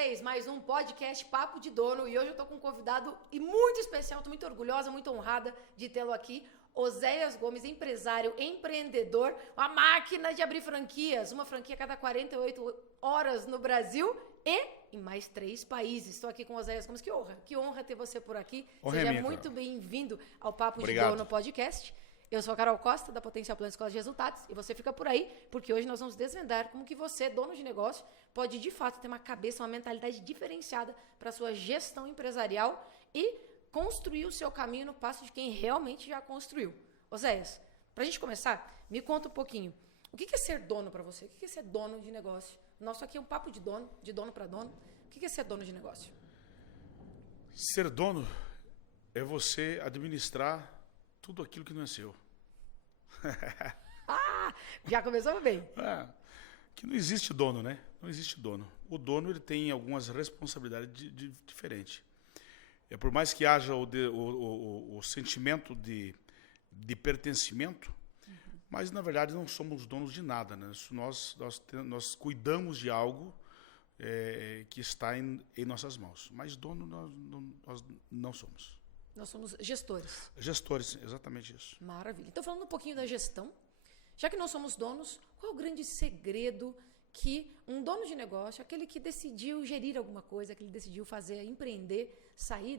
vocês mais um podcast Papo de Dono e hoje eu tô com um convidado muito especial, tô muito orgulhosa, muito honrada de tê-lo aqui. Oséias Gomes, empresário, empreendedor, uma máquina de abrir franquias, uma franquia a cada 48 horas no Brasil e em mais 3 países. Estou aqui com o Oséias Gomes, que honra ter você por aqui. Seja muito bem-vindo ao Papo de Dono podcast. Eu sou a Carol Costa, da Potencial Plano Escola de Resultados, e você fica por aí, porque hoje nós vamos desvendar como que você, dono de negócio, pode, de fato, ter uma cabeça, uma mentalidade diferenciada para a sua gestão empresarial e construir o seu caminho no passo de quem realmente já construiu. Oséias, para a gente começar, me conta um pouquinho. O que é ser dono para você? O que é ser dono de negócio? Nosso aqui é um papo de dono para dono. O que é ser dono de negócio? Ser dono é você administrar tudo aquilo que não é seu. Já começamos bem. Que não existe dono, né? Não existe dono. O dono ele tem algumas responsabilidades diferentes. Por mais que haja o sentimento de pertencimento, mas na verdade não somos donos de nada, né? Nós cuidamos de algo que está em nossas mãos, mas dono nós não somos. Nós somos gestores. Gestores, exatamente isso. Maravilha. Então, falando um pouquinho da gestão, já que nós somos donos, qual é o grande segredo que um dono de negócio, aquele que decidiu gerir alguma coisa, que ele decidiu fazer, empreender, sair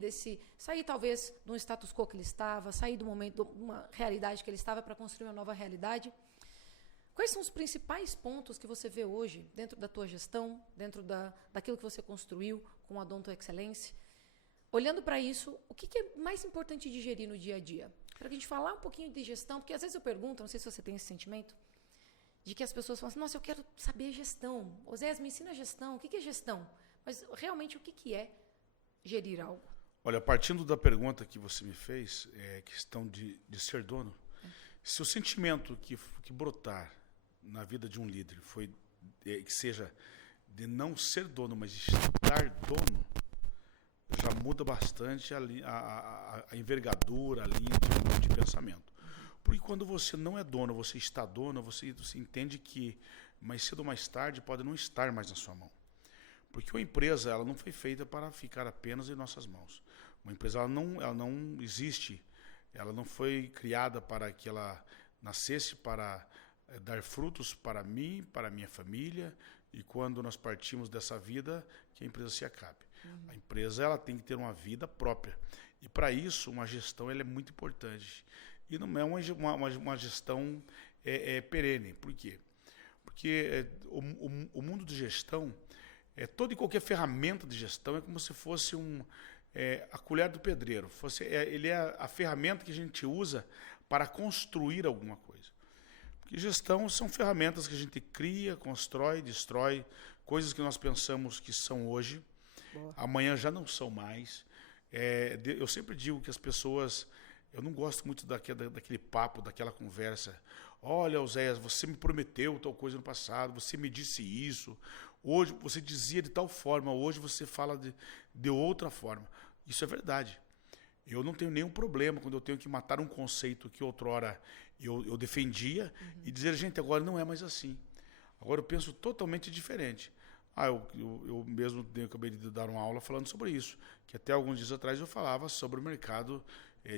talvez de um status quo que ele estava, sair do momento, de uma realidade que ele estava para construir uma nova realidade? Quais são os principais pontos que você vê hoje dentro da tua gestão, dentro daquilo que você construiu com a Odonto Excelência? Olhando para isso, o que é mais importante de gerir no dia a dia? Para a gente falar um pouquinho de gestão, porque às vezes eu pergunto, não sei se você tem esse sentimento, de que as pessoas falam assim, nossa, eu quero saber gestão. Oséias, me ensina gestão. O que é gestão? Mas realmente o que é gerir algo? Olha, partindo da pergunta que você me fez, questão de ser dono, se o sentimento que brotar na vida de um líder que seja de não ser dono, mas de estar dono, já muda bastante a envergadura, a linha de pensamento. Porque quando você não é dono, você está dono, você entende que mais cedo ou mais tarde pode não estar mais na sua mão. Porque uma empresa ela não foi feita para ficar apenas em nossas mãos. Uma empresa ela não existe, ela não foi criada para que ela nascesse para dar frutos para mim, para a minha família, e quando nós partimos dessa vida, que a empresa se acabe. A empresa ela tem que ter uma vida própria. E para isso, uma gestão ela é muito importante. E não é uma gestão perene. Por quê? Porque o mundo de gestão, toda e qualquer ferramenta de gestão é como se fosse a colher do pedreiro. Ele é a ferramenta que a gente usa para construir alguma coisa. Porque gestão são ferramentas que a gente cria, constrói, destrói, coisas que nós pensamos que são hoje, amanhã já não são mais. Eu sempre digo que as pessoas... Eu não gosto muito daquele papo, daquela conversa. Olha, Oséias, você me prometeu tal coisa no passado, você me disse isso. Hoje você dizia de tal forma, hoje você fala de outra forma. Isso é verdade. Eu não tenho nenhum problema quando eu tenho que matar um conceito que outrora eu defendia e dizer, gente, agora não é mais assim. Agora eu penso totalmente diferente. Eu mesmo acabei de dar uma aula falando sobre isso, que até alguns dias atrás eu falava sobre o mercado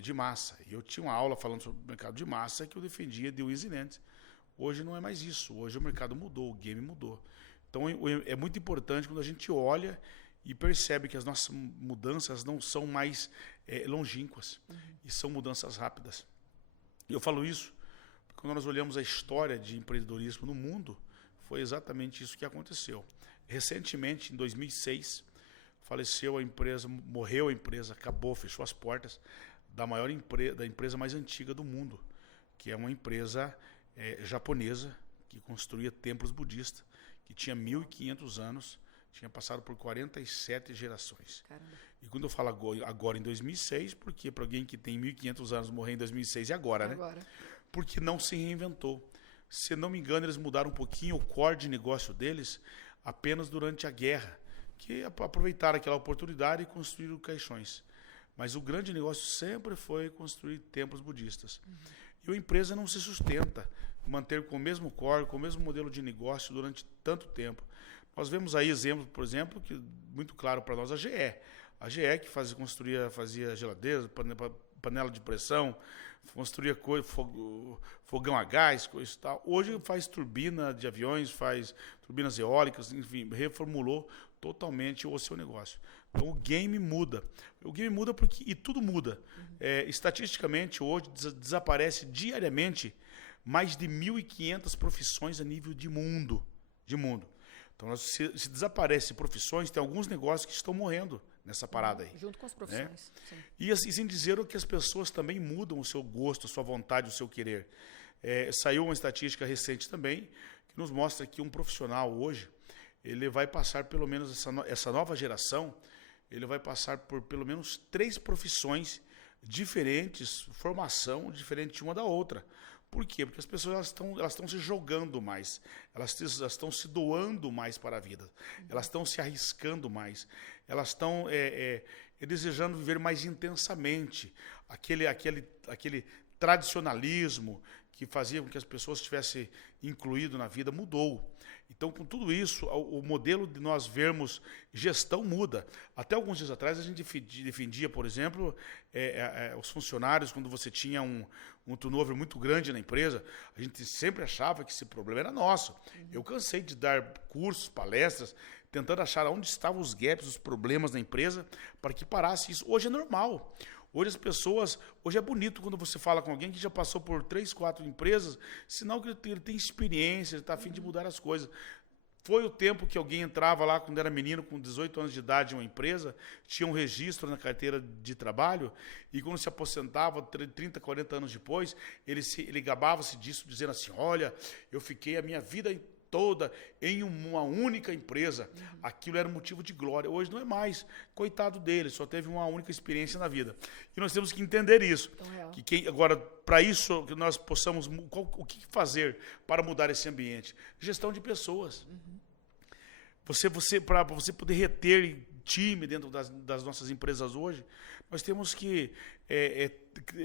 de massa. E eu tinha uma aula falando sobre o mercado de massa que eu defendia de Easy. Hoje não é mais isso. Hoje o mercado mudou, o game mudou. Então é muito importante quando a gente olha e percebe que as nossas mudanças não são mais longínquas e são mudanças rápidas. E eu falo isso porque quando nós olhamos a história de empreendedorismo no mundo, foi exatamente isso que aconteceu. Recentemente, em 2006, faleceu a empresa, morreu a empresa, acabou, fechou as portas da empresa mais antiga do mundo, que é uma empresa japonesa que construía templos budistas, que tinha 1.500 anos, tinha passado por 47 gerações. Caramba. E quando eu falo agora em 2006, porque para alguém que tem 1.500 anos morrer em 2006 é agora, né? Porque não se reinventou. Se não me engano, eles mudaram um pouquinho o core de negócio deles apenas durante a guerra, que aproveitaram aquela oportunidade e construíram caixões. Mas o grande negócio sempre foi construir templos budistas. E a empresa não se sustenta manter com o mesmo core, com o mesmo modelo de negócio durante tanto tempo. Nós vemos aí exemplo, por exemplo, que muito claro para nós, a GE. A GE que fazia geladeira, panela de pressão, construía fogão a gás, coisa e tal. Hoje faz turbina de aviões, faz turbinas eólicas, enfim, reformulou totalmente o seu negócio. Então o game muda. O game muda e tudo muda. Estatisticamente, hoje desaparece diariamente mais de 1.500 profissões a nível de mundo. Então, se desaparecem profissões, tem alguns negócios que estão morrendo nessa parada aí. Junto com as profissões. Né? E assim, sem dizer que as pessoas também mudam o seu gosto, a sua vontade, o seu querer. Saiu uma estatística recente também, que nos mostra que um profissional hoje, ele vai passar pelo menos, essa nova geração, ele vai passar por pelo menos 3 profissões diferentes, formação diferente uma da outra. Por quê? Porque as pessoas elas estão se jogando mais, elas estão se doando mais para a vida, elas estão se arriscando mais, elas estão desejando viver mais intensamente. Aquele tradicionalismo que fazia com que as pessoas tivessem incluído na vida mudou. Então, com tudo isso, o modelo de nós vermos gestão muda. Até alguns dias atrás, a gente defendia, por exemplo, os funcionários, quando você tinha um turnover muito grande na empresa, a gente sempre achava que esse problema era nosso. Eu cansei de dar cursos, palestras, tentando achar onde estavam os gaps, os problemas na empresa, para que parasse isso. Hoje é normal. Hoje é bonito quando você fala com alguém que já passou por 3, 4 empresas, sinal que ele tem experiência, ele está a fim de mudar as coisas. Foi o tempo que alguém entrava lá, quando era menino, com 18 anos de idade, em uma empresa, tinha um registro na carteira de trabalho, e quando se aposentava, 30, 40 anos depois, ele gabava-se disso, dizendo assim, olha, eu fiquei a minha vida toda em uma única empresa. Aquilo era motivo de glória. Hoje não é mais. Coitado dele, só teve uma única experiência na vida. E nós temos que entender isso. Agora, para isso, que nós possamos... O que fazer para mudar esse ambiente? Gestão de pessoas. Para você poder reter time dentro das nossas empresas hoje, nós temos que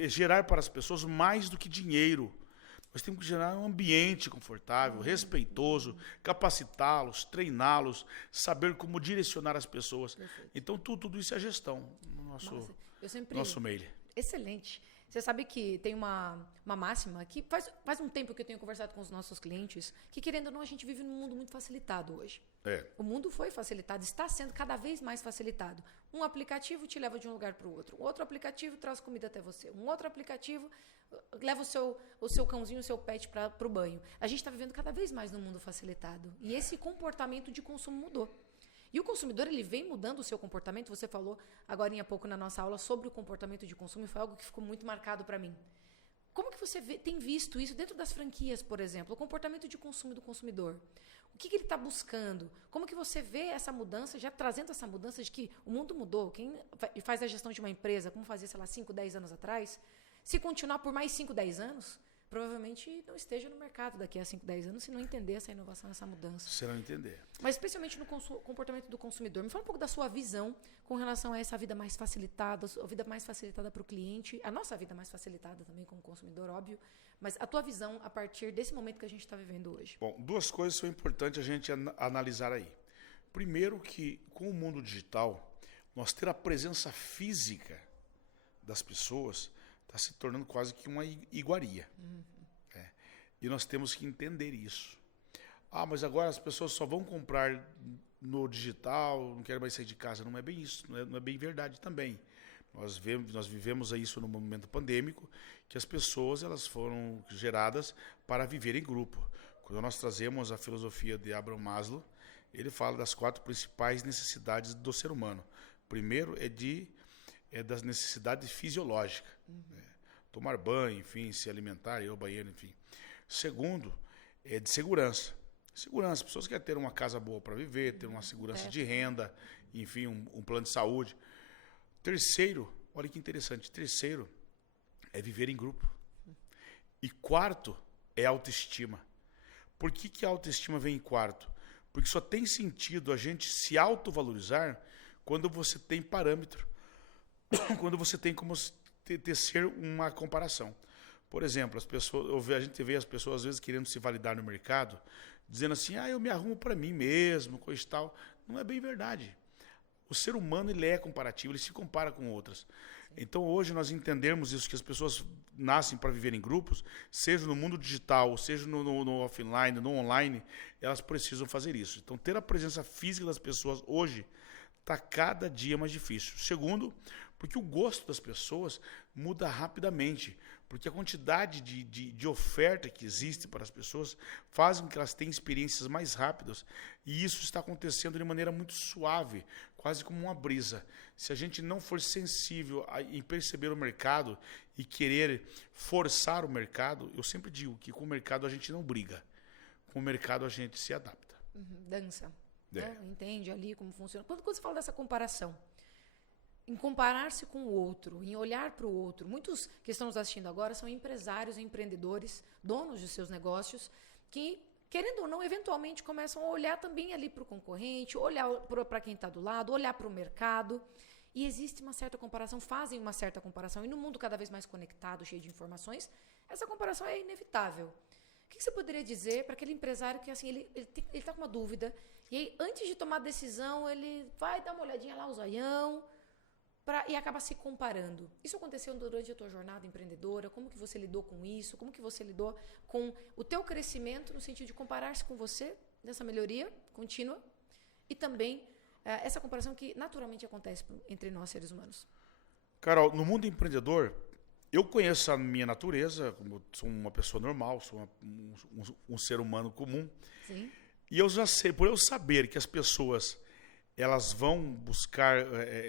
gerar para as pessoas mais do que dinheiro. Nós temos que gerar um ambiente confortável, respeitoso, capacitá-los, treiná-los, saber como direcionar as pessoas. Perfeito. Então, tudo isso é gestão no nosso meio. Excelente. Você sabe que tem uma máxima que faz um tempo que eu tenho conversado com os nossos clientes, que, querendo ou não, a gente vive num mundo muito facilitado hoje. O mundo foi facilitado, está sendo cada vez mais facilitado. Um aplicativo te leva de um lugar para o outro. Um outro aplicativo traz comida até você. Um outro aplicativo leva o seu cãozinho, o seu pet para o banho. A gente está vivendo cada vez mais num mundo facilitado. E esse comportamento de consumo mudou. E o consumidor, ele vem mudando o seu comportamento. Você falou agora há pouco na nossa aula sobre o comportamento de consumo e foi algo que ficou muito marcado para mim. Como que você tem visto isso dentro das franquias, por exemplo? O comportamento de consumo do consumidor. O que ele está buscando? Como que você vê essa mudança, já trazendo essa mudança de que o mundo mudou? Quem faz a gestão de uma empresa, como fazia, sei lá, 5, 10 anos atrás, se continuar por mais 5, 10 anos, provavelmente não esteja no mercado daqui a 5, 10 anos se não entender essa inovação, essa mudança. Se não entender. Mas especialmente no comportamento do consumidor. Me fala um pouco da sua visão com relação a essa vida mais facilitada, a vida mais facilitada para o cliente, a nossa vida mais facilitada também como consumidor, óbvio, mas a tua visão a partir desse momento que a gente está vivendo hoje. Bom, 2 coisas são importantes a gente analisar aí. Primeiro que, com o mundo digital, nós ter a presença física das pessoas está se tornando quase que uma iguaria. E nós temos que entender isso. Mas agora as pessoas só vão comprar no digital, não querem mais sair de casa. Não é bem isso, não é bem verdade também. Nós vivemos isso no momento pandêmico, que as pessoas elas foram geradas para viver em grupo. Quando nós trazemos a filosofia de Abraham Maslow, ele fala das 4 principais necessidades do ser humano. Primeiro é das necessidades fisiológicas. Tomar banho, enfim, se alimentar, ir ao banheiro, enfim. Segundo, é de segurança. Segurança, as pessoas querem ter uma casa boa para viver, ter uma segurança de renda, enfim, um plano de saúde. Terceiro, olha que interessante, terceiro é viver em grupo. E quarto é autoestima. Por que a autoestima vem em quarto? Porque só tem sentido a gente se autovalorizar quando você tem parâmetro, quando você tem como tecer uma comparação. Por exemplo, a gente vê as pessoas às vezes querendo se validar no mercado, dizendo assim, eu me arrumo para mim mesmo, coisa e tal. Não é bem verdade. O ser humano ele é comparativo, ele se compara com outras. Então hoje nós entendemos isso, que as pessoas nascem para viver em grupos, seja no mundo digital, seja no offline, no online, elas precisam fazer isso. Então ter a presença física das pessoas hoje está cada dia mais difícil. Segundo, porque o gosto das pessoas muda rapidamente, porque a quantidade de oferta que existe para as pessoas faz com que elas tenham experiências mais rápidas, e isso está acontecendo de maneira muito suave, quase como uma brisa. Se a gente não for sensível em perceber o mercado e querer forçar o mercado, eu sempre digo que com o mercado a gente não briga, com o mercado a gente se adapta. Dança. Né? Entende ali como funciona. Quando você fala dessa comparação, em comparar-se com o outro, em olhar para o outro, muitos que estão nos assistindo agora são empresários, empreendedores, donos de seus negócios, que, querendo ou não, eventualmente começam a olhar também ali para o concorrente, olhar para quem está do lado, olhar para o mercado. E existe uma certa comparação, fazem uma certa comparação. E no mundo cada vez mais conectado, cheio de informações, essa comparação é inevitável. O que você poderia dizer para aquele empresário que assim, ele está com uma dúvida, e aí, antes de tomar a decisão, ele vai dar uma olhadinha lá, o zoião, e acaba se comparando. Isso aconteceu durante a tua jornada empreendedora? Como que você lidou com isso? Como que você lidou com o teu crescimento no sentido de comparar-se com você, nessa melhoria contínua, e também essa comparação que naturalmente acontece entre nós, seres humanos? Carol, no mundo empreendedor, eu conheço a minha natureza, como sou uma pessoa normal, sou um ser humano comum. Sim. E eu já sei, por eu saber que as pessoas elas vão buscar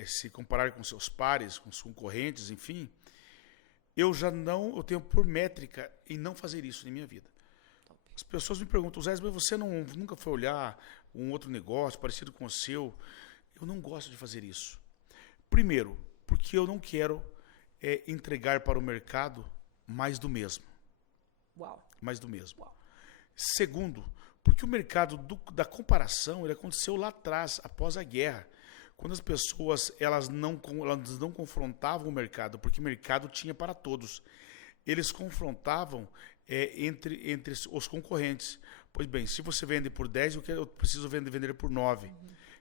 se comparar com seus pares, com os concorrentes, enfim, eu tenho por métrica em não fazer isso na minha vida. Top. As pessoas me perguntam, Zé, mas você nunca foi olhar um outro negócio parecido com o seu? Eu não gosto de fazer isso. Primeiro, porque eu não quero entregar para o mercado mais do mesmo. Uau. Mais do mesmo. Uau. Segundo, porque o mercado da comparação ele aconteceu lá atrás, após a guerra, quando as pessoas elas não confrontavam o mercado, porque o mercado tinha para todos. Eles confrontavam entre os concorrentes. Pois bem, se você vende por 10, eu preciso vender por 9.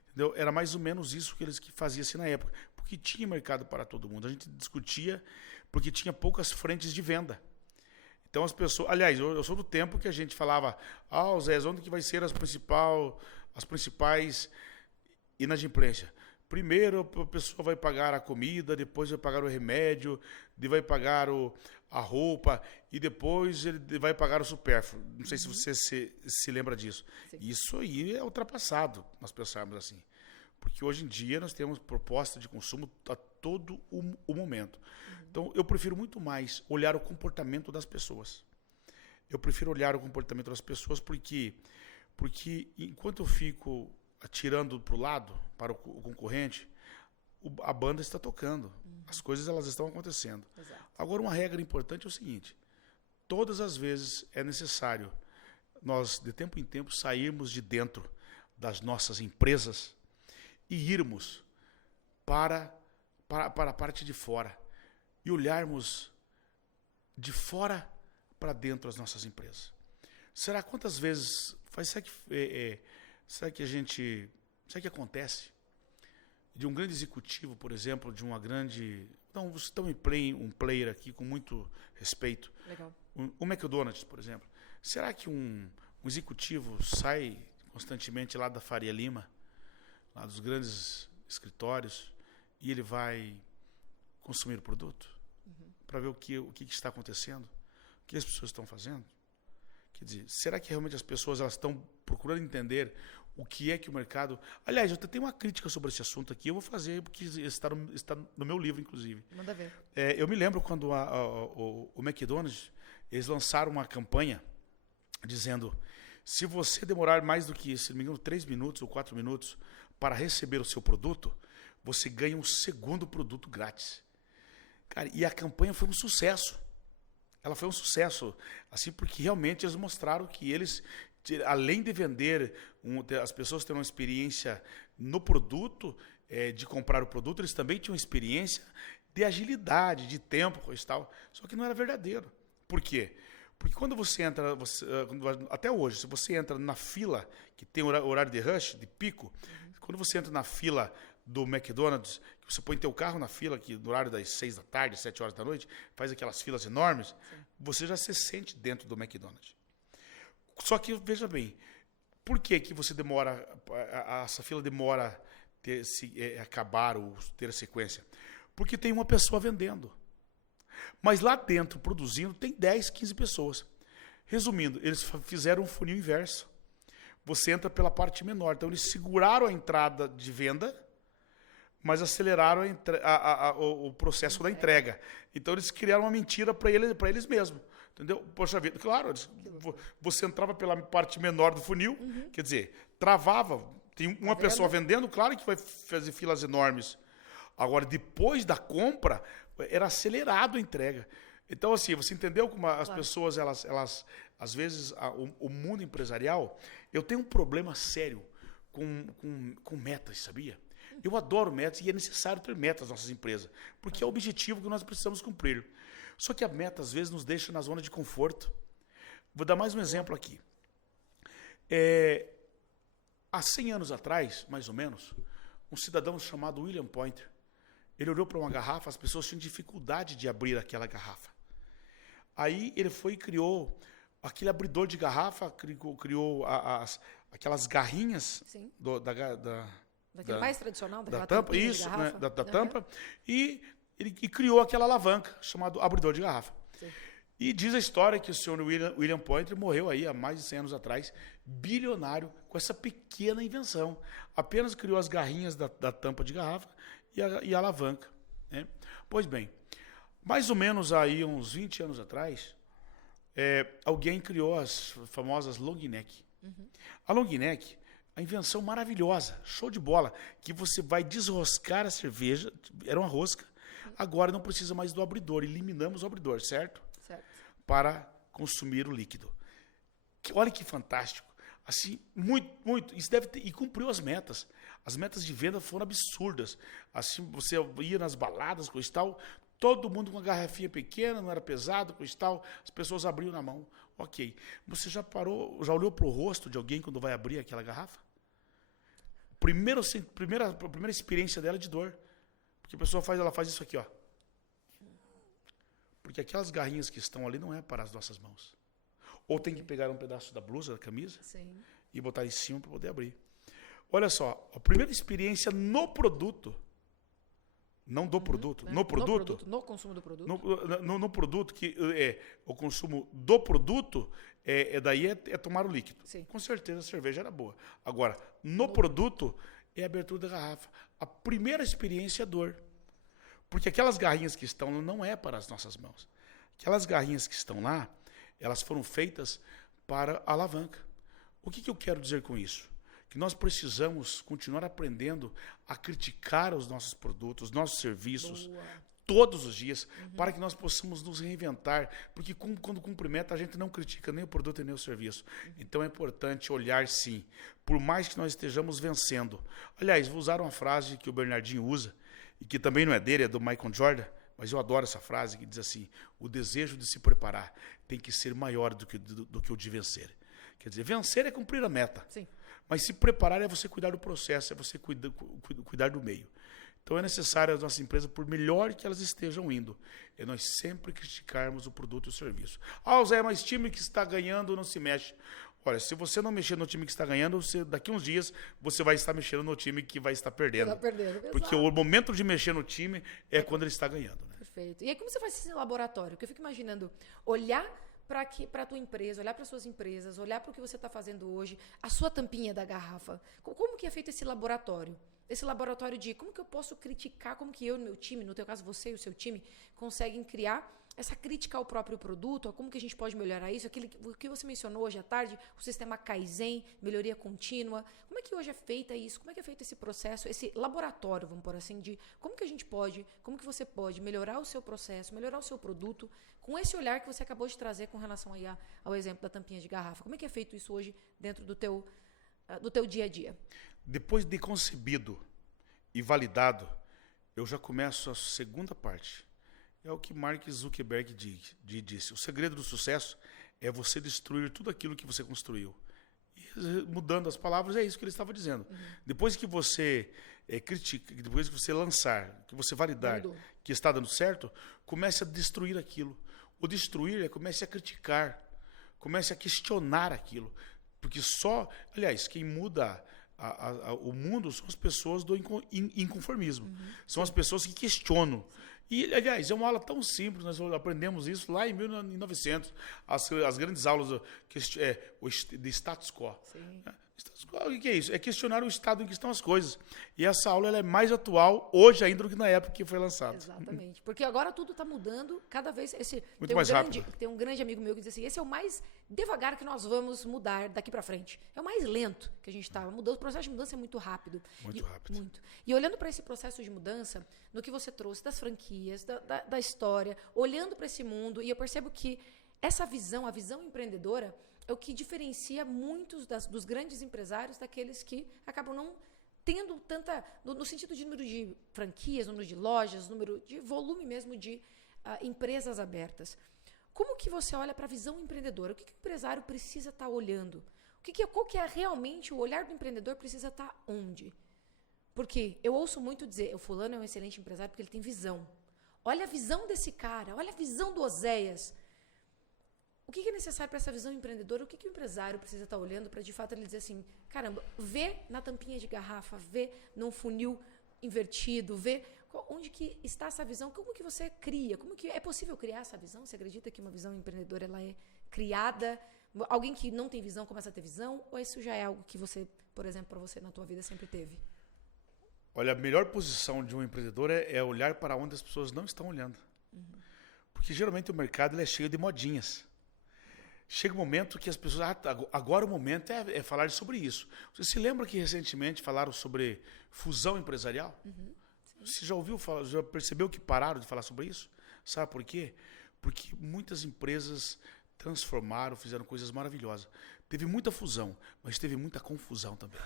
Entendeu? Era mais ou menos isso que eles faziam assim na época, porque tinha mercado para todo mundo. A gente discutia porque tinha poucas frentes de venda. Então as pessoas, aliás, eu sou do tempo que a gente falava, Zé, onde que vai ser as principais inadimplências? Primeiro a pessoa vai pagar a comida, depois vai pagar o remédio, vai pagar a roupa e depois ele vai pagar o supérfluo. Não sei se você se lembra disso. Sim. Isso aí é ultrapassado, nós pensarmos assim. Porque hoje em dia nós temos proposta de consumo a todo o momento. Então, eu prefiro muito mais olhar o comportamento das pessoas. Eu prefiro olhar o comportamento das pessoas porque enquanto eu fico atirando para o lado, para o concorrente, a banda está tocando. As coisas elas estão acontecendo. Exato. Agora, uma regra importante é o seguinte. Todas as vezes é necessário nós, de tempo em tempo, sairmos de dentro das nossas empresas e irmos para a parte de fora. E olharmos de fora para dentro as nossas empresas. Será quantas vezes será que acontece de um grande executivo, por exemplo, de uma grande, então você tem um player aqui com muito respeito. Legal. O McDonald's, por exemplo. Será que um executivo sai constantemente lá da Faria Lima, lá dos grandes escritórios, e ele vai consumir o produto? Para ver o que está acontecendo? O que as pessoas estão fazendo? Quer dizer, será que realmente as pessoas elas estão procurando entender o que é que o mercado... Aliás, eu tenho uma crítica sobre esse assunto aqui, eu vou fazer, porque está no meu livro, inclusive. Manda ver. Eu me lembro quando o McDonald's, eles lançaram uma campanha dizendo, se você demorar mais do que, se não me engano, 3 minutos ou 4 minutos para receber o seu produto, você ganha um segundo produto grátis. Cara, e a campanha foi um sucesso. Ela foi um sucesso, assim, porque realmente eles mostraram que eles, além de vender, as pessoas terem uma experiência no produto, de comprar o produto, eles também tinham experiência de agilidade, de tempo, coisa e tal. Só que não era verdadeiro. Por quê? Porque quando você entra, até hoje, se você entra na fila, que tem horário de rush, de pico, quando você entra na fila do McDonald's, que você põe teu carro na fila, que no horário das 6 da tarde, 7 horas da noite, faz aquelas filas enormes, você já se sente dentro do McDonald's. Só que, veja bem, por que você demora, essa fila demora acabar ou ter a sequência? Porque tem uma pessoa vendendo. Mas lá dentro, produzindo, tem 10, 15 pessoas. Resumindo, eles fizeram um funil inverso. Você entra pela parte menor. Então, eles seguraram a entrada de venda, mas aceleraram o processo da entrega. Então, eles criaram uma mentira para eles mesmos. Entendeu? Poxa vida, claro, você entrava pela parte menor do funil, quer dizer, travava. Tem uma pessoa vendendo, claro que vai fazer filas enormes. Agora, depois da compra, era acelerado a entrega. Então, assim, você entendeu como as pessoas, elas às vezes, o mundo empresarial, eu tenho um problema sério com metas, sabia? Eu adoro metas e é necessário ter metas nas nossas empresas, porque é o objetivo que nós precisamos cumprir. Só que a meta, às vezes, nos deixa na zona de conforto. Vou dar mais um exemplo aqui. Há 100 anos atrás, mais ou menos, um cidadão chamado William Pointer, ele olhou para uma garrafa, as pessoas tinham dificuldade de abrir aquela garrafa. Aí ele foi e criou aquele abridor de garrafa, criou aquelas garrinhas daquele mais tradicional, da tampa, isso, né, da tampa, e ele criou aquela alavanca chamada abridor de garrafa. Sim. E diz a história que o senhor William Pointer morreu aí há mais de 100 anos atrás, bilionário, com essa pequena invenção. Apenas criou as garrinhas da tampa de garrafa e a alavanca. Né? Pois bem, mais ou menos aí uns 20 anos atrás, alguém criou as famosas long neck. A long neck, a invenção maravilhosa, show de bola, que você vai desroscar a cerveja, era uma rosca, agora não precisa mais do abridor, eliminamos o abridor, certo? Certo. Para consumir o líquido. Olha que fantástico. Assim, muito. Isso deve ter, e cumpriu as metas. As metas de venda foram absurdas. Assim, você ia nas baladas, coisa e tal, todo mundo com uma garrafinha pequena, não era pesado, coisa e tal, as pessoas abriam na mão. Ok. Você já olhou para o rosto de alguém quando vai abrir aquela garrafa? A primeira experiência dela é de dor. Porque a pessoa faz isso aqui, ó. Porque aquelas garrinhas que estão ali não é para as nossas mãos. Ou tem que pegar um pedaço da blusa, da camisa, e botar em cima para poder abrir. Olha só, a primeira experiência no produto, não do produto, no produto, no consumo do produto. No produto, que o consumo do produto, daí é tomar o líquido. Sim. Com certeza a cerveja era boa. Agora, no produto, é a abertura da garrafa. A primeira experiência é dor. Porque aquelas garrinhas que estão lá não é para as nossas mãos. Aquelas garrinhas que estão lá, elas foram feitas para a alavanca. O que eu quero dizer com isso? Que nós precisamos continuar aprendendo a criticar os nossos produtos, os nossos serviços, todos os dias, para que nós possamos nos reinventar. Porque quando cumprimenta, a gente não critica nem o produto e nem o serviço. Então é importante olhar, sim, por mais que nós estejamos vencendo. Aliás, vou usar uma frase que o Bernardinho usa, e que também não é dele, é do Michael Jordan, mas eu adoro essa frase, que diz assim: o desejo de se preparar tem que ser maior do que o de vencer. Quer dizer, vencer é cumprir a meta. Sim. Mas se preparar é você cuidar do processo, é você cuidar do meio. Então é necessário as nossas empresas, por melhor que elas estejam indo, é nós sempre criticarmos o produto e o serviço. Ah, Zé, mas time que está ganhando não se mexe. Olha, se você não mexer no time que está ganhando, daqui a uns dias você vai estar mexendo no time que vai estar perdendo. Porque o momento de mexer no time é quando ele está ganhando. Né? Perfeito. E aí como você faz esse laboratório? Porque eu fico imaginando, olhar para a tua empresa, olhar para as suas empresas, olhar para o que você está fazendo hoje, a sua tampinha da garrafa. Como que é feito esse laboratório? Esse laboratório de como que eu posso criticar, como que eu e meu time, no teu caso você e o seu time, conseguem criar essa crítica ao próprio produto, como que a gente pode melhorar isso, o que você mencionou hoje à tarde, o sistema Kaizen, melhoria contínua, como é que hoje é feita isso, como é que é feito esse processo, esse laboratório, vamos por assim, de como que a gente pode, como que você pode melhorar o seu processo, melhorar o seu produto, com esse olhar que você acabou de trazer com relação aí ao exemplo da tampinha de garrafa. Como é que é feito isso hoje dentro do teu dia a dia? Depois de concebido e validado, eu já começo a segunda parte, É o que Mark Zuckerberg disse. O segredo do sucesso é você destruir tudo aquilo que você construiu. E, mudando as palavras, é isso que ele estava dizendo. Depois que você critica, depois que você lançar, que você validar que está dando certo, comece a destruir aquilo. O destruir é comece a criticar, comece a questionar aquilo. Porque aliás, quem muda o mundo são as pessoas do inconformismo. São as pessoas que questionam. E, aliás, é uma aula tão simples, nós aprendemos isso lá em 1900, as grandes aulas de status quo. Sim. Status quo, o que é isso? É questionar o estado em que estão as coisas. E essa aula ela é mais atual hoje ainda do que na época que foi lançada. Exatamente. Porque agora tudo está mudando cada vez. Muito mais rápido. Tem um grande amigo meu que diz assim, esse é o mais devagar que nós vamos mudar daqui para frente. É o mais lento que a gente está mudando. O processo de mudança é muito rápido. Muito rápido. Muito. E olhando para esse processo de mudança, no que você trouxe das franquias, da história, olhando para esse mundo, e eu percebo que essa visão, a visão empreendedora, é o que diferencia muitos dos grandes empresários daqueles que acabam não tendo tanta... No sentido de número de franquias, número de lojas, número de volume mesmo de empresas abertas. Como que você olha para a visão empreendedora? O que o empresário precisa estar olhando? Qual que é realmente o olhar do empreendedor precisa estar onde? Porque eu ouço muito dizer, o fulano é um excelente empresário porque ele tem visão. Olha a visão desse cara, olha a visão do Oséias. O que é necessário para essa visão empreendedora? O que o empresário precisa estar olhando para, de fato, ele dizer assim, caramba, vê na tampinha de garrafa, vê num funil invertido, vê onde que está essa visão, como que você cria, como que é possível criar essa visão? Você acredita que uma visão empreendedora ela é criada? Alguém que não tem visão começa a ter visão? Ou isso já é algo que você, por exemplo, para você na tua vida sempre teve? Olha, a melhor posição de um empreendedor é olhar para onde as pessoas não estão olhando. Porque geralmente o mercado ele é cheio de modinhas. Chega um momento que as pessoas... agora o momento é falar sobre isso. Você se lembra que recentemente falaram sobre fusão empresarial? Você já ouviu falar, já percebeu que pararam de falar sobre isso? Sabe por quê? Porque muitas empresas transformaram, fizeram coisas maravilhosas. Teve muita fusão, mas teve muita confusão também.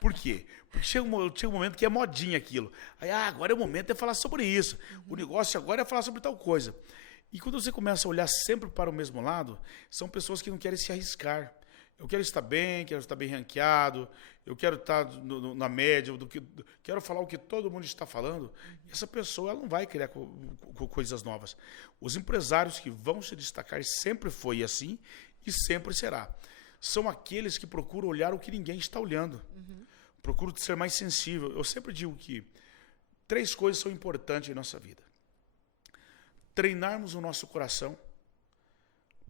Por quê? Porque chega um momento que é modinha aquilo. Aí, agora é o momento de falar sobre isso. O negócio agora é falar sobre tal coisa. E quando você começa a olhar sempre para o mesmo lado, são pessoas que não querem se arriscar. Eu quero estar bem ranqueado, eu quero estar na média, quero falar o que todo mundo está falando. E essa pessoa ela não vai criar coisas novas. Os empresários que vão se destacar sempre foi assim e sempre será. São aqueles que procuram olhar o que ninguém está olhando. Procuram ser mais sensível. Eu sempre digo que 3 coisas são importantes em nossa vida. Treinarmos o nosso coração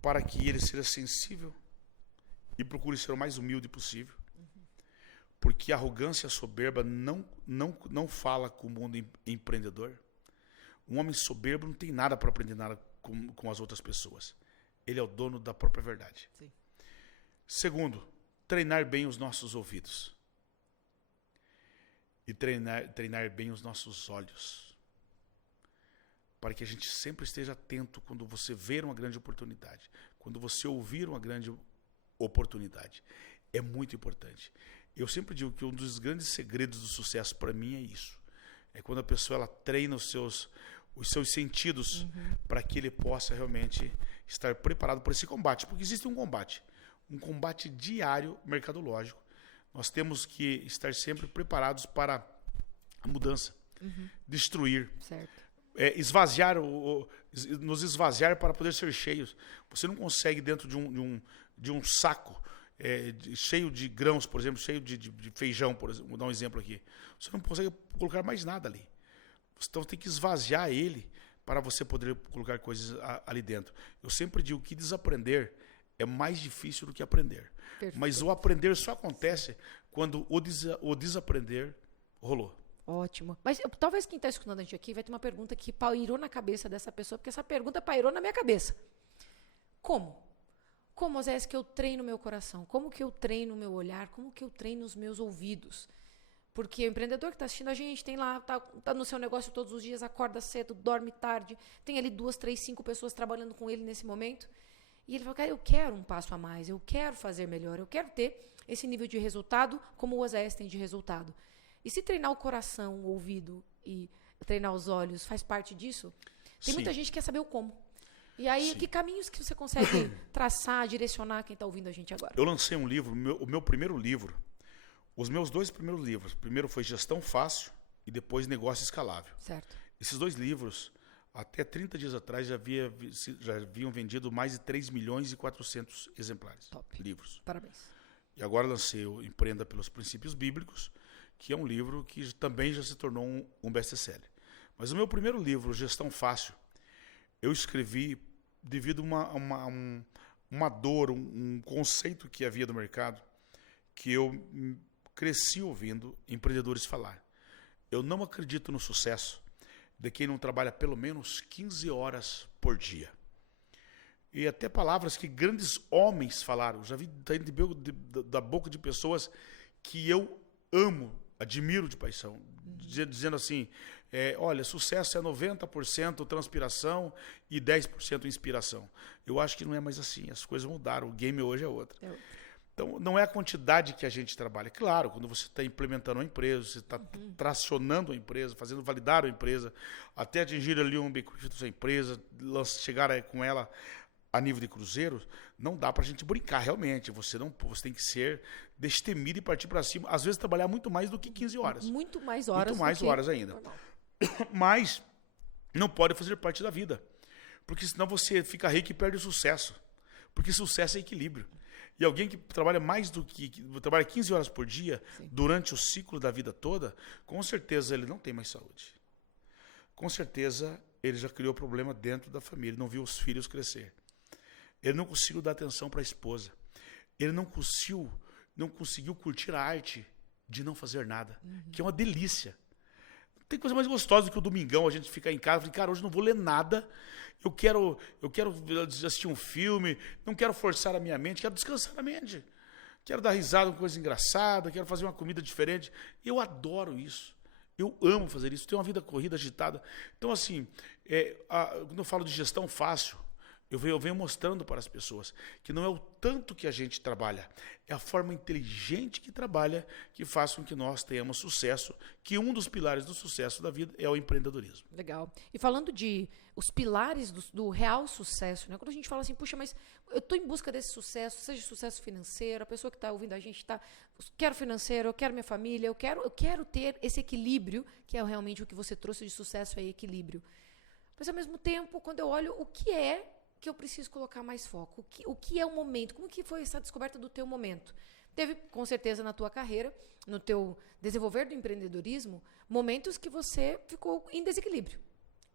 para que ele seja sensível e procure ser o mais humilde possível. Porque a arrogância e a soberba não fala com o mundo empreendedor. Um homem soberbo não tem nada para aprender nada com as outras pessoas. Ele é o dono da própria verdade. Sim. Segundo, treinar bem os nossos ouvidos. E treinar bem os nossos olhos. Para que a gente sempre esteja atento quando você ver uma grande oportunidade. Quando você ouvir uma grande oportunidade. É muito importante. Eu sempre digo que um dos grandes segredos do sucesso para mim é isso. É quando a pessoa ela treina os seus sentidos para que ele possa realmente estar preparado para esse combate. Porque existe um combate diário mercadológico. Nós temos que estar sempre preparados para a mudança. Destruir. Certo. Nos esvaziar para poder ser cheios. Você não consegue dentro de um saco cheio de grãos, por exemplo, cheio de feijão, por exemplo, vou dar um exemplo aqui. Você não consegue colocar mais nada ali. Então tem que esvaziar ele para você poder colocar coisas ali dentro. Eu sempre digo que desaprender é mais difícil do que aprender. Perfeito. Mas o aprender só acontece quando o desaprender rolou. Ótimo. Mas talvez quem está escutando a gente aqui vai ter uma pergunta que pairou na cabeça dessa pessoa, porque essa pergunta pairou na minha cabeça. Como? Como, Oséias, que eu treino o meu coração? Como que eu treino o meu olhar? Como que eu treino os meus ouvidos? Porque o empreendedor que está assistindo a gente tem lá, tá no seu negócio todos os dias, acorda cedo, dorme tarde, tem ali 2, 3, 5 pessoas trabalhando com ele nesse momento. E ele fala, cara, eu quero um passo a mais, eu quero fazer melhor, eu quero ter esse nível de resultado como o Oséias tem de resultado. E se treinar o coração, o ouvido e treinar os olhos faz parte disso? Tem Sim. muita gente que quer saber o como. E aí, Sim. que caminhos que você consegue traçar, direcionar quem está ouvindo a gente agora? Eu lancei um livro, o meu primeiro livro, os meus 2 primeiros livros. O primeiro foi Gestão Fácil e depois Negócio Escalável. Certo. Esses 2 livros, até 30 dias atrás, já haviam vendido mais de 3 milhões e 400 exemplares. Top. Livros. Parabéns. E agora lancei o Empreenda pelos Princípios Bíblicos, que é um livro que também já se tornou um best-seller. Mas o meu primeiro livro, Gestão Fácil, eu escrevi devido a uma dor, um conceito que havia no mercado, que eu cresci ouvindo empreendedores falar. Eu não acredito no sucesso de quem não trabalha pelo menos 15 horas por dia. E até palavras que grandes homens falaram. Já vi da boca de pessoas que eu amo, admiro de paixão, dizendo assim, olha, sucesso é 90% transpiração e 10% inspiração. Eu acho que não é mais assim, as coisas mudaram, o game hoje é outro. Então, não é a quantidade que a gente trabalha. Claro, quando você está implementando uma empresa, você está tracionando a empresa, fazendo validar a empresa, até atingir ali um objetivo da sua empresa, chegar com ela a nível de cruzeiro, não dá para a gente brincar realmente. Você tem que ser destemido e partir para cima. Às vezes trabalhar muito mais do que 15 horas. Muito mais horas. Muito mais horas ainda. Normal. Mas não pode fazer parte da vida. Porque senão você fica rico e perde o sucesso. Porque sucesso é equilíbrio. E alguém que trabalha trabalha 15 horas por dia, sim, durante o ciclo da vida toda, com certeza ele não tem mais saúde. Com certeza ele já criou problema dentro da família, não viu os filhos crescer. Ele não conseguiu dar atenção para a esposa. Ele não conseguiu curtir a arte de não fazer nada, que é uma delícia. Não tem coisa mais gostosa do que o domingão, a gente ficar em casa e falar, cara, hoje não vou ler nada, eu quero assistir um filme, não quero forçar a minha mente, quero descansar a mente. Quero dar risada com coisa engraçada, quero fazer uma comida diferente. Eu adoro isso. Eu amo fazer isso. Tenho uma vida corrida, agitada. Então, assim, quando eu falo de gestão fácil, eu venho mostrando para as pessoas que não é o tanto que a gente trabalha, é a forma inteligente que trabalha que faz com que nós tenhamos sucesso, que um dos pilares do sucesso da vida é o empreendedorismo. Legal. E falando de os pilares do real sucesso, né? Quando a gente fala assim, puxa, mas eu estou em busca desse sucesso, seja sucesso financeiro, a pessoa que está ouvindo a gente está, quero financeiro, eu quero minha família, eu quero ter esse equilíbrio, que é realmente o que você trouxe de sucesso, é equilíbrio. Mas, ao mesmo tempo, quando eu olho o que é que eu preciso colocar mais foco, o que é o momento, como que foi essa descoberta do teu momento? Teve, com certeza, na tua carreira, no teu desenvolver do empreendedorismo, momentos que você ficou em desequilíbrio.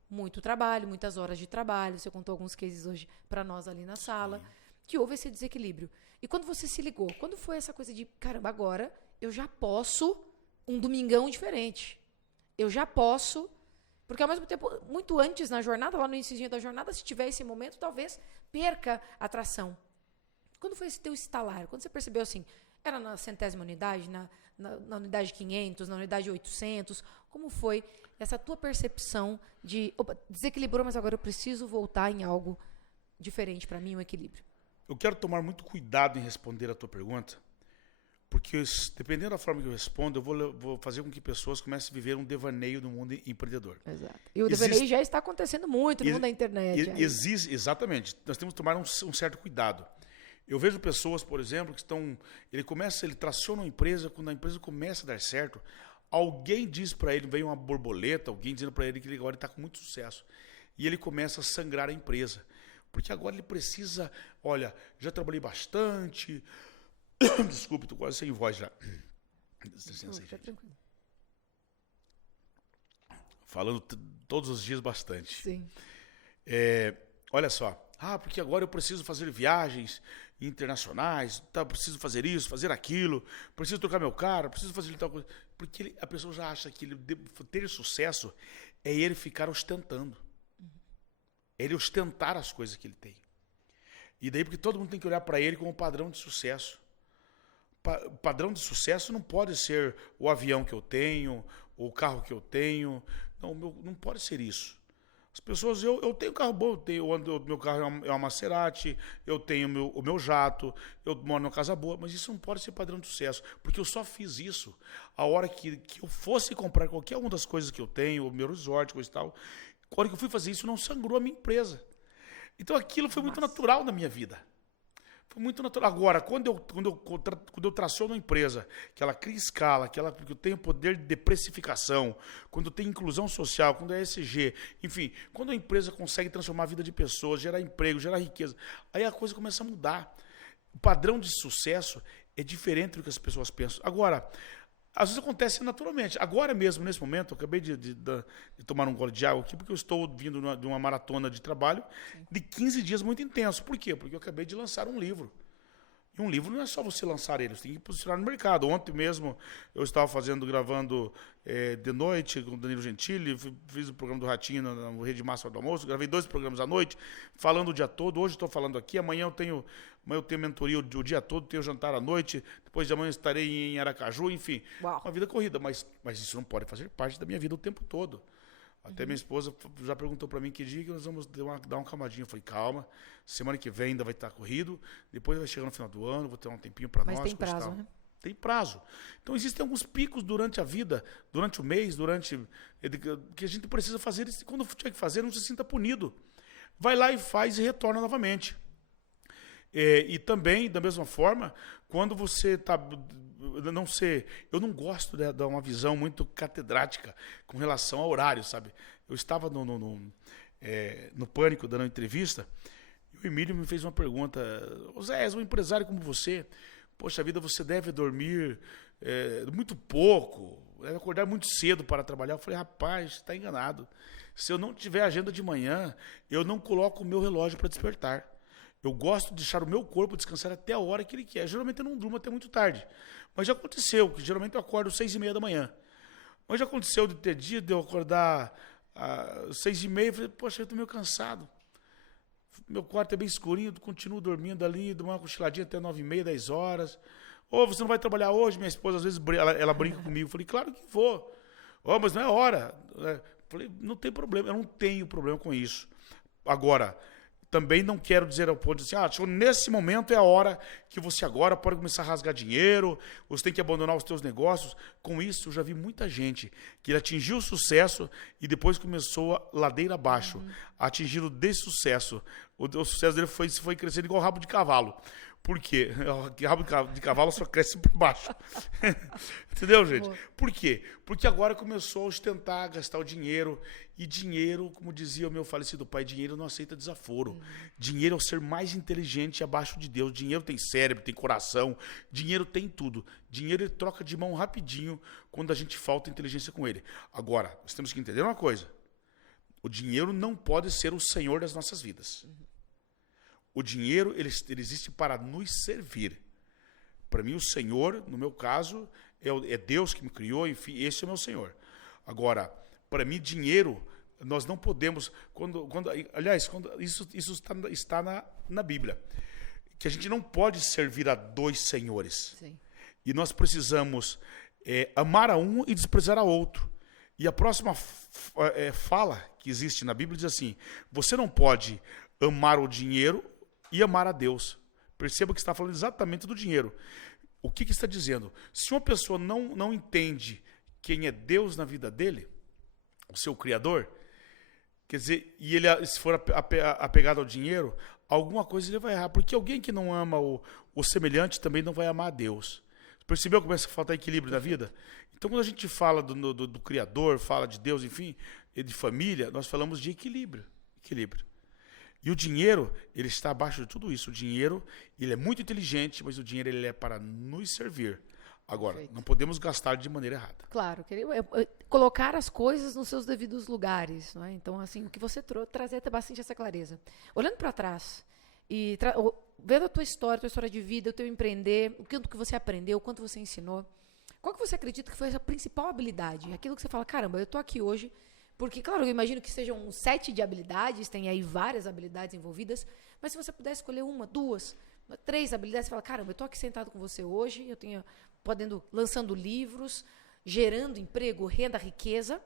Muito trabalho, muitas horas de trabalho, você contou alguns cases hoje para nós ali na sala, que houve esse desequilíbrio. E quando você se ligou, quando foi essa coisa de, caramba, agora eu já posso um domingão diferente, eu já posso... Porque, ao mesmo tempo, muito antes na jornada, lá no início da jornada, se tiver esse momento, talvez perca a atração. Quando foi esse teu estalar? Quando você percebeu assim, era na 100ª unidade, na unidade 500, na unidade 800? Como foi essa tua percepção de, opa, desequilibrou, mas agora eu preciso voltar em algo diferente para mim, um equilíbrio? Eu quero tomar muito cuidado em responder a tua pergunta, porque, dependendo da forma que eu respondo, eu vou fazer com que pessoas comecem a viver um devaneio no mundo empreendedor. Exato. E o devaneio já está acontecendo muito no mundo da internet. Exatamente. Nós temos que tomar um certo cuidado. Eu vejo pessoas, por exemplo, que ele traciona uma empresa, quando a empresa começa a dar certo, alguém diz para ele, vem uma borboleta, alguém dizendo para ele que ele agora está com muito sucesso. E ele começa a sangrar a empresa. Porque agora ele precisa, olha, já trabalhei bastante... Desculpe, estou quase sem voz já. Tranquilo. Falando todos os dias bastante. Sim. Olha só. Porque agora eu preciso fazer viagens internacionais, preciso fazer isso, fazer aquilo, preciso trocar meu carro, preciso fazer tal coisa. Porque a pessoa já acha que ter sucesso é ele ficar ostentando. É ele ostentar as coisas que ele tem. E daí porque todo mundo tem que olhar para ele como padrão de sucesso. Padrão de sucesso não pode ser o avião que eu tenho, o carro que eu tenho. Não, não pode ser isso. As pessoas, eu tenho carro bom, meu carro é uma Maserati, eu tenho o meu jato, eu moro numa casa boa, mas isso não pode ser padrão de sucesso, porque eu só fiz isso a hora que eu fosse comprar qualquer uma das coisas que eu tenho, o meu resort, coisa e tal, A hora que eu fui fazer isso, não sangrou a minha empresa. Então aquilo foi muito natural na minha vida. Foi muito natural. Agora, quando eu traciono uma empresa, que ela cria escala, que eu tenho poder de precificação, quando tem inclusão social, quando é ESG, enfim, quando a empresa consegue transformar a vida de pessoas, gerar emprego, gerar riqueza, aí a coisa começa a mudar. O padrão de sucesso é diferente do que as pessoas pensam. Agora, às vezes acontece naturalmente. Agora mesmo, nesse momento, eu acabei de tomar um gole de água aqui, porque eu estou vindo de uma maratona de trabalho de 15 dias muito intenso. Por quê? Porque eu acabei de lançar um livro. E um livro não é só você lançar ele, você tem que posicionar no mercado. Ontem mesmo eu estava gravando de noite com o Danilo Gentili, fiz o programa do Ratinho no Rede Massa do Almoço, gravei 2 programas à noite, falando o dia todo. Hoje estou falando aqui, amanhã eu tenho mentoria o dia todo, tenho jantar à noite, depois de amanhã estarei em Aracaju, enfim. Uau. Uma vida corrida, mas isso não pode fazer parte da minha vida o tempo todo. Até minha esposa já perguntou para mim que dia que nós vamos dar uma camadinha. Eu falei, calma, semana que vem ainda vai estar corrido, depois vai chegar no final do ano, vou ter um tempinho para nós. Mas tem prazo, né? Tem prazo. Então existem alguns picos durante a vida, durante o mês, que a gente precisa fazer. Quando tiver que fazer, não se sinta punido. Vai lá e faz e retorna novamente. E também, da mesma forma, quando você está... Eu não gosto de dar uma visão muito catedrática com relação ao horário, sabe? Eu estava no Pânico dando uma entrevista e o Emílio me fez uma pergunta. Zé, és um empresário como você, poxa vida, você deve dormir muito pouco, deve acordar muito cedo para trabalhar. Eu falei, rapaz, está enganado. Se eu não tiver agenda de manhã, eu não coloco o meu relógio para despertar. Eu gosto de deixar o meu corpo descansar até a hora que ele quer. Geralmente eu não durmo até muito tarde. Mas já aconteceu, que geralmente eu acordo às 6h30 da manhã. Mas já aconteceu de ter dia de eu acordar às 6h30 e falei, poxa, eu estou meio cansado. Meu quarto é bem escurinho, continuo dormindo ali, dou uma cochiladinha até 9h30, 10 horas. Ô, você não vai trabalhar hoje? Minha esposa às vezes ela brinca comigo. Eu falei, claro que vou. Ô, mas não é hora. Eu falei, não tem problema, eu não tenho problema com isso. Agora, também não quero dizer ao ponto de assim, nesse momento é a hora que você agora pode começar a rasgar dinheiro, você tem que abandonar os seus negócios. Com isso, eu já vi muita gente que atingiu o sucesso e depois começou a ladeira abaixo, atingindo desse sucesso. O sucesso dele foi crescendo igual rabo de cavalo. Por quê? O rabo de cavalo só cresce por baixo. Entendeu, gente? Por quê? Porque agora começou a ostentar, gastar o dinheiro. E dinheiro, como dizia o meu falecido pai, dinheiro não aceita desaforo. Dinheiro é o ser mais inteligente abaixo de Deus. Dinheiro tem cérebro, tem coração. Dinheiro tem tudo. Dinheiro ele troca de mão rapidinho quando a gente falta inteligência com ele. Agora, nós temos que entender uma coisa. O dinheiro não pode ser o senhor das nossas vidas. O dinheiro, ele existe para nos servir. Para mim, o Senhor, no meu caso, é Deus que me criou, enfim, esse é o meu Senhor. Agora, para mim, dinheiro, nós não podemos... Aliás, isso está na Bíblia. Que a gente não pode servir a 2 senhores. Sim. E nós precisamos amar a um e desprezar a outro. E a próxima fala que existe na Bíblia diz assim, você não pode amar o dinheiro e amar a Deus. Perceba que está falando exatamente do dinheiro. O que está dizendo? Se uma pessoa não entende quem é Deus na vida dele, o seu Criador, quer dizer, e ele se for apegado ao dinheiro, alguma coisa ele vai errar. Porque alguém que não ama o semelhante também não vai amar a Deus. Percebeu que começa a faltar equilíbrio na vida? Então, quando a gente fala do Criador, fala de Deus, enfim, e de família, nós falamos de equilíbrio. E o dinheiro, ele está abaixo de tudo isso. O dinheiro, ele é muito inteligente, mas o dinheiro ele é para nos servir. Agora, perfeito, não podemos gastar de maneira errada. Claro, colocar as coisas nos seus devidos lugares. Não é? Então, assim, o que você trazer até bastante essa clareza. Olhando para trás e vendo a tua história de vida, o teu empreender, o que você aprendeu, o quanto você ensinou, qual que você acredita que foi a principal habilidade? Aquilo que você fala, caramba, eu estou aqui hoje... Porque, claro, eu imagino que sejam um set de habilidades, tem aí várias habilidades envolvidas, mas se você puder escolher 1, 2, 3 habilidades, você fala, caramba, eu estou aqui sentado com você hoje, eu tenho lançando livros, gerando emprego, renda, riqueza,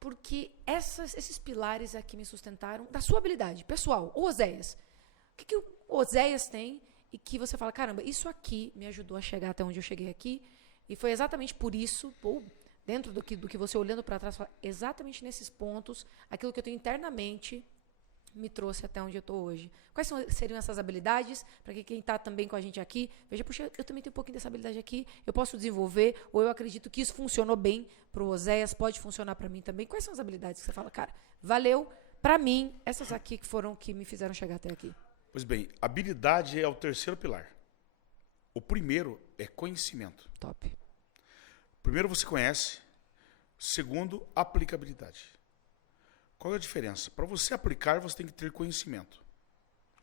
porque esses pilares aqui me sustentaram da sua habilidade pessoal. O Oséias. O que o Oséias tem e que você fala, caramba, isso aqui me ajudou a chegar até onde eu cheguei aqui, e foi exatamente por isso, dentro do que você olhando para trás, fala, exatamente nesses pontos, aquilo que eu tenho internamente me trouxe até onde eu estou hoje. Quais seriam essas habilidades? Para que quem está também com a gente aqui, veja, puxa, eu também tenho um pouquinho dessa habilidade aqui, eu posso desenvolver, ou eu acredito que isso funcionou bem para o Oséias, pode funcionar para mim também. Quais são as habilidades que você fala, cara, valeu, para mim, essas aqui que foram que me fizeram chegar até aqui? Pois bem, habilidade é o terceiro pilar. O primeiro é conhecimento. Top. Primeiro você conhece. Segundo, aplicabilidade. Qual é a diferença? Para você aplicar, você tem que ter conhecimento.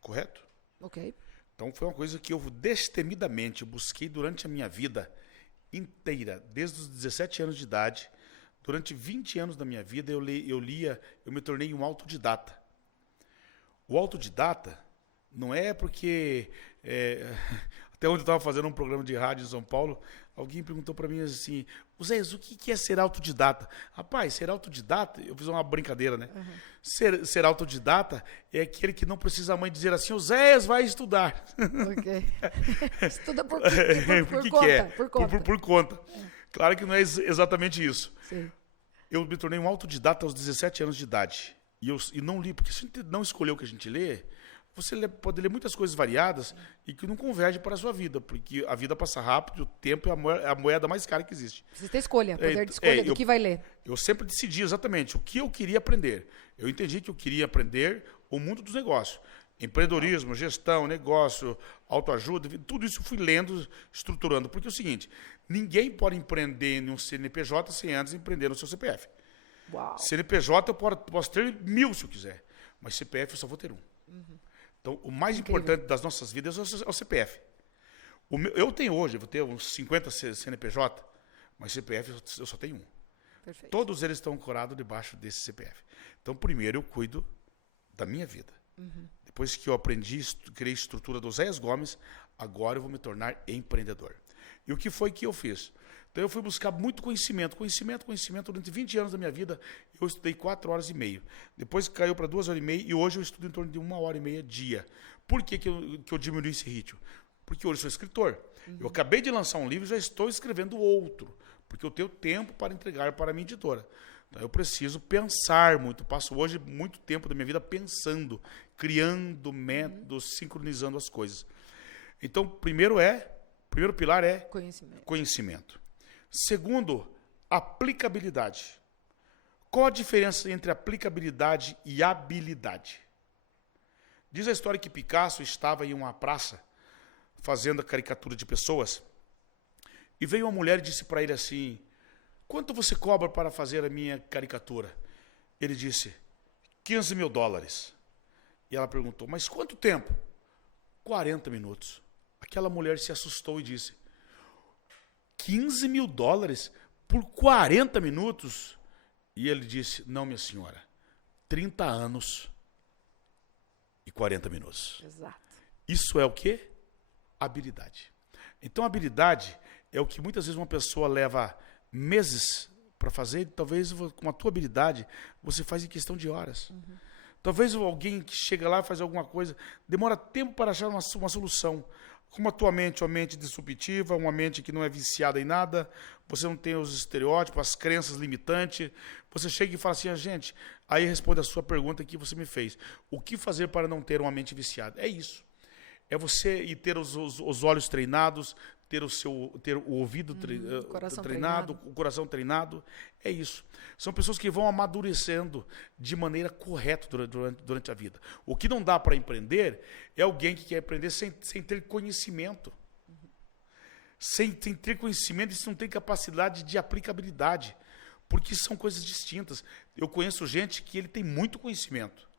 Correto? Ok. Então foi uma coisa que eu destemidamente busquei durante a minha vida inteira, desde os 17 anos de idade. Durante 20 anos da minha vida eu me tornei um autodidata. O autodidata não é porque... até onde eu estava fazendo um programa de rádio em São Paulo, alguém perguntou para mim assim, Oséias, o que é ser autodidata? Rapaz, ser autodidata, eu fiz uma brincadeira, né? Uhum. Ser autodidata é aquele que não precisa a mãe dizer assim, Oséias, vai estudar. Ok. Estuda por conta. Por conta. Claro que não é exatamente isso. Sim. Eu me tornei um autodidata aos 17 anos de idade. E não li, porque se a gente não escolher o que a gente lê, você pode ler muitas coisas variadas e que não convergem para a sua vida, porque a vida passa rápido, o tempo é a moeda mais cara que existe. Você tem escolha, poder de escolha do que vai ler. Eu sempre decidi exatamente o que eu queria aprender. Eu entendi que eu queria aprender o mundo dos negócios. Empreendedorismo, gestão, negócio, autoajuda, tudo isso eu fui lendo, estruturando. Porque é o seguinte, ninguém pode empreender em um CNPJ sem antes empreender no seu CPF. Uau. CNPJ eu posso ter 1000 se eu quiser, mas CPF eu só vou ter um. Uhum. Então, o mais importante das nossas vidas é o CPF. Eu tenho hoje, eu vou ter uns 50 CNPJ, mas CPF eu só tenho um. Perfeito. Todos eles estão ancorados debaixo desse CPF. Então, primeiro eu cuido da minha vida. Uhum. Depois que eu aprendi, criei a estrutura do Oséias Gomes, agora eu vou me tornar empreendedor. E o que foi que eu fiz? Então, eu fui buscar muito conhecimento. Durante 20 anos da minha vida, eu estudei 4 horas e meia. Depois caiu para 2 horas e meia e hoje eu estudo em torno de 1 hora e meia dia. Por que eu diminui esse ritmo? Porque hoje eu sou escritor. Uhum. Eu acabei de lançar um livro e já estou escrevendo outro, porque eu tenho tempo para entregar para a minha editora. Então, eu preciso pensar muito. Passo hoje muito tempo da minha vida pensando, criando métodos, sincronizando as coisas. Então, primeiro pilar é conhecimento. Segundo, aplicabilidade. Qual a diferença entre aplicabilidade e habilidade? Diz a história que Picasso estava em uma praça fazendo a caricatura de pessoas e veio uma mulher e disse para ele assim, quanto você cobra para fazer a minha caricatura? Ele disse, $15.000. E ela perguntou, mas quanto tempo? 40 minutos. Aquela mulher se assustou e disse, $15.000 por 40 minutos? E ele disse, não, minha senhora, 30 anos e 40 minutos. Exato. Isso é o quê? Habilidade. Então, habilidade é o que muitas vezes uma pessoa leva meses para fazer, talvez com a tua habilidade você faz em questão de horas. Uhum. Talvez alguém que chega lá e faz alguma coisa, demora tempo para achar uma solução. Como a tua mente é uma mente disruptiva, uma mente que não é viciada em nada, você não tem os estereótipos, as crenças limitantes, você chega e fala assim, gente, aí responde a sua pergunta que você me fez. O que fazer para não ter uma mente viciada? É isso. É você ter os olhos treinados, ter o ouvido treinado, o coração treinado. É isso. São pessoas que vão amadurecendo de maneira correta durante a vida. O que não dá para empreender é alguém que quer empreender sem ter conhecimento. Sem ter conhecimento e não ter capacidade de aplicabilidade. Porque são coisas distintas. Eu conheço gente que ele tem muito conhecimento,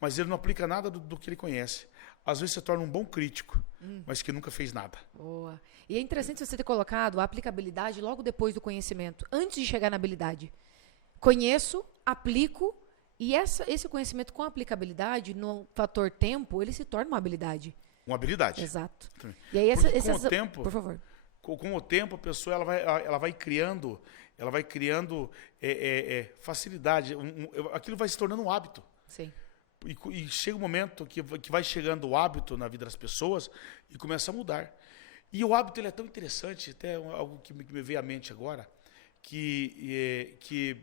mas ele não aplica nada do que ele conhece. Às vezes se torna um bom crítico, mas que nunca fez nada. Boa. E é interessante você ter colocado a aplicabilidade logo depois do conhecimento, antes de chegar na habilidade. Conheço, aplico, e esse conhecimento com aplicabilidade, no fator tempo, ele se torna uma habilidade. Uma habilidade. Exato. E aí com o tempo, por favor. Com o tempo, a pessoa ela vai criando facilidade. Aquilo vai se tornando um hábito. Sim. E chega um momento que vai chegando o hábito na vida das pessoas e começa a mudar. E o hábito ele é tão interessante, até algo que me veio à mente agora, que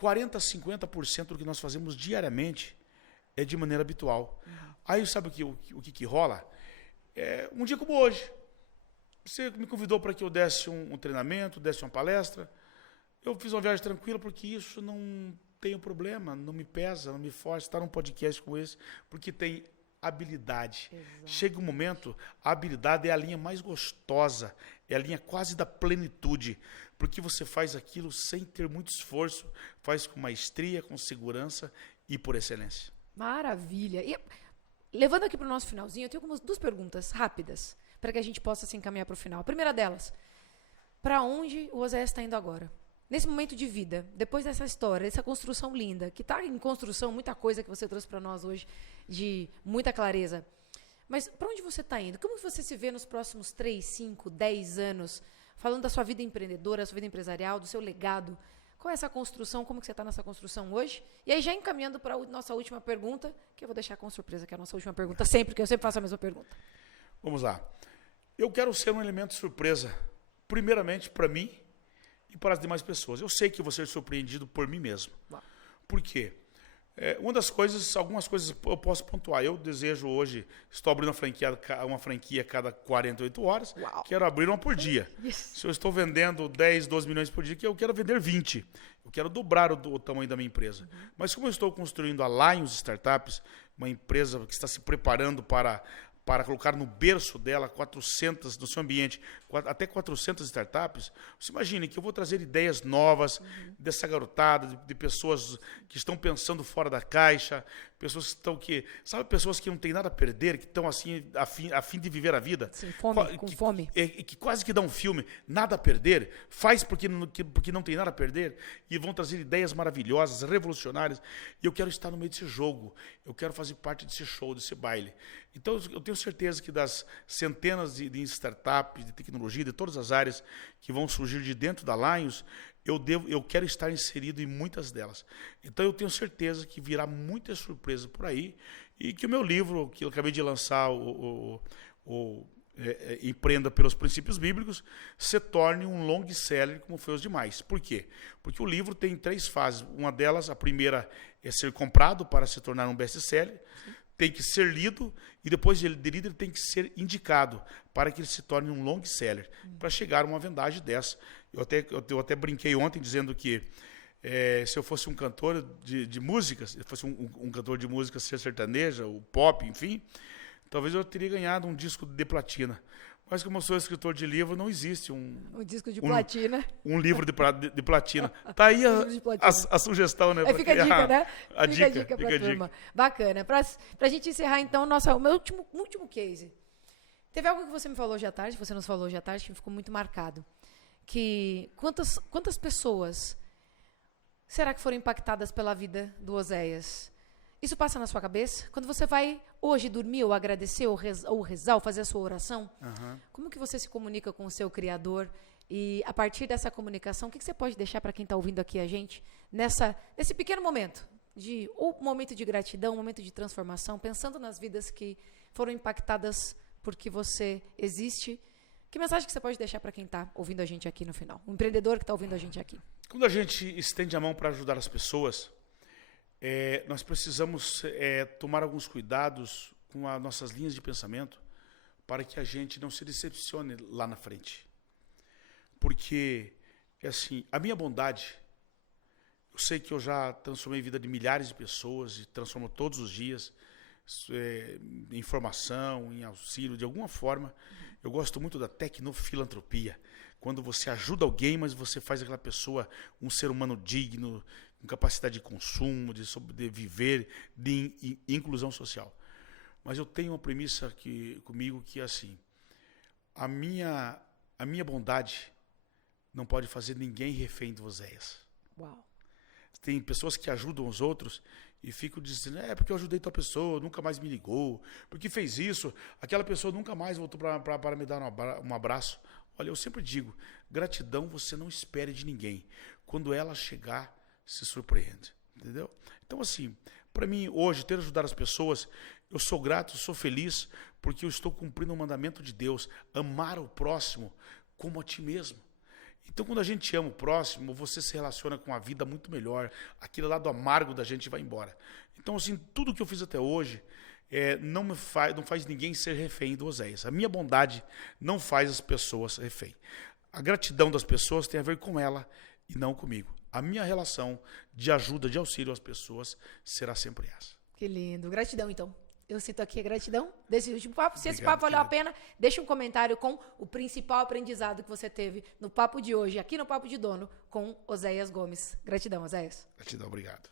40% a 50% do que nós fazemos diariamente é de maneira habitual. Aí sabe o que rola? Um dia como hoje, você me convidou para que eu desse um treinamento, desse uma palestra. Eu fiz uma viagem tranquila porque isso não tem problema, não me pesa, não me força estar num podcast como esse, porque tem habilidade. Exato. Chega um momento, a habilidade é a linha mais gostosa, é a linha quase da plenitude, porque você faz aquilo sem ter muito esforço, faz com maestria, com segurança e por excelência. Maravilha. E levando aqui para o nosso finalzinho, eu tenho algumas 2 perguntas rápidas, para que a gente possa se encaminhar para o final. A primeira delas, para onde o Oséias está indo agora? Nesse momento de vida, depois dessa história, dessa construção linda, que está em construção, muita coisa que você trouxe para nós hoje, de muita clareza. Mas para onde você está indo? Como você se vê nos próximos 3, 5, 10 anos, falando da sua vida empreendedora, da sua vida empresarial, do seu legado? Qual é essa construção? Como que você está nessa construção hoje? E aí, já encaminhando para a nossa última pergunta, que eu vou deixar com surpresa, que é a nossa última pergunta sempre, porque eu sempre faço a mesma pergunta. Vamos lá. Eu quero ser um elemento surpresa, primeiramente para mim, e para as demais pessoas. Eu sei que vou ser surpreendido por mim mesmo. Uau. Por quê? Algumas coisas eu posso pontuar. Eu desejo hoje, estou abrindo uma franquia a cada 48 horas, Uau. Quero abrir uma por dia. Yes. Se eu estou vendendo 10, 12 milhões por dia, eu quero vender 20. Eu quero dobrar o tamanho da minha empresa. Mas como eu estou construindo a Lions Startups, uma empresa que está se preparando para colocar no berço dela 400, no seu ambiente, até 400 startups, você imagine que eu vou trazer ideias novas dessa garotada, de pessoas que estão pensando fora da caixa, pessoas pessoas que não têm nada a perder, que estão assim, a fim de viver a vida. Sim, com fome. Que quase que dá um filme, nada a perder, faz porque não tem nada a perder, e vão trazer ideias maravilhosas, revolucionárias, e eu quero estar no meio desse jogo, eu quero fazer parte desse show, desse baile. Então, eu tenho certeza que das centenas de startups, de tecnologia, de todas as áreas que vão surgir de dentro da Lions, eu quero estar inserido em muitas delas. Então, eu tenho certeza que virá muitas surpresas por aí e que o meu livro, que eu acabei de lançar, Empreenda pelos Princípios Bíblicos, se torne um long seller como foi os demais. Por quê? Porque o livro tem 3 fases. Uma delas, a primeira é ser comprado para se tornar um best-seller. Tem que ser lido e depois de lido ele tem que ser indicado para que ele se torne um long seller, para chegar a uma vendagem dessa. Eu até brinquei ontem dizendo que se eu fosse um cantor de música, se eu fosse um cantor de música sertaneja, o pop, enfim, talvez eu teria ganhado um disco de platina. Mas como eu sou escritor de livro, não existe um disco de platina. Um livro de platina. Tá aí a sugestão, né? Fica a dica, né? Fica a dica para a turma. Bacana. Para a gente encerrar, então, o meu último case. Teve algo que você me falou hoje à tarde, você nos falou hoje à tarde, que ficou muito marcado. Que quantas pessoas será que foram impactadas pela vida do Oséias? Isso passa na sua cabeça? Quando você vai hoje dormir, ou agradecer, ou rezar, ou fazer a sua oração, como que você se comunica com o seu Criador? E a partir dessa comunicação, o que você pode deixar para quem está ouvindo aqui a gente, nesse pequeno momento, um momento de gratidão, um momento de transformação, pensando nas vidas que foram impactadas porque você existe? Que mensagem que você pode deixar para quem está ouvindo a gente aqui no final? Um empreendedor que está ouvindo a gente aqui. Quando a gente estende a mão para ajudar as pessoas, nós precisamos tomar alguns cuidados com as nossas linhas de pensamento para que a gente não se decepcione lá na frente. Porque, assim, a minha bondade, eu sei que eu já transformei a vida de milhares de pessoas e transformo todos os dias em formação, em auxílio, de alguma forma. Eu gosto muito da tecnofilantropia, quando você ajuda alguém, mas você faz aquela pessoa um ser humano digno, com capacidade de consumo, de viver, de inclusão social. Mas eu tenho uma premissa comigo que é assim, a minha bondade não pode fazer ninguém refém de Oséias. Uau. Tem pessoas que ajudam os outros e ficam dizendo, porque eu ajudei tal pessoa, nunca mais me ligou, porque fez isso, aquela pessoa nunca mais voltou para me dar um abraço. Olha, eu sempre digo, gratidão você não espere de ninguém. Quando ela chegar, se surpreende, entendeu? Então, assim, para mim, hoje, ter ajudado as pessoas, eu sou grato, sou feliz, porque eu estou cumprindo o mandamento de Deus, amar o próximo como a ti mesmo. Então, quando a gente ama o próximo, você se relaciona com a vida muito melhor. Aquele lado amargo da gente vai embora. Então, assim, tudo que eu fiz até hoje não faz ninguém ser refém do Oséias. A minha bondade não faz as pessoas refém. A gratidão das pessoas tem a ver com ela e não comigo. A minha relação de ajuda, de auxílio às pessoas será sempre essa. Que lindo. Gratidão, então. Eu cito aqui a gratidão desse último papo. Se esse Obrigado, papo valeu a querido. pena, deixa um comentário com o principal aprendizado que você teve no papo de hoje, aqui no Papo de Dono, com Oséias Gomes. Gratidão, Oséias. Gratidão, obrigado.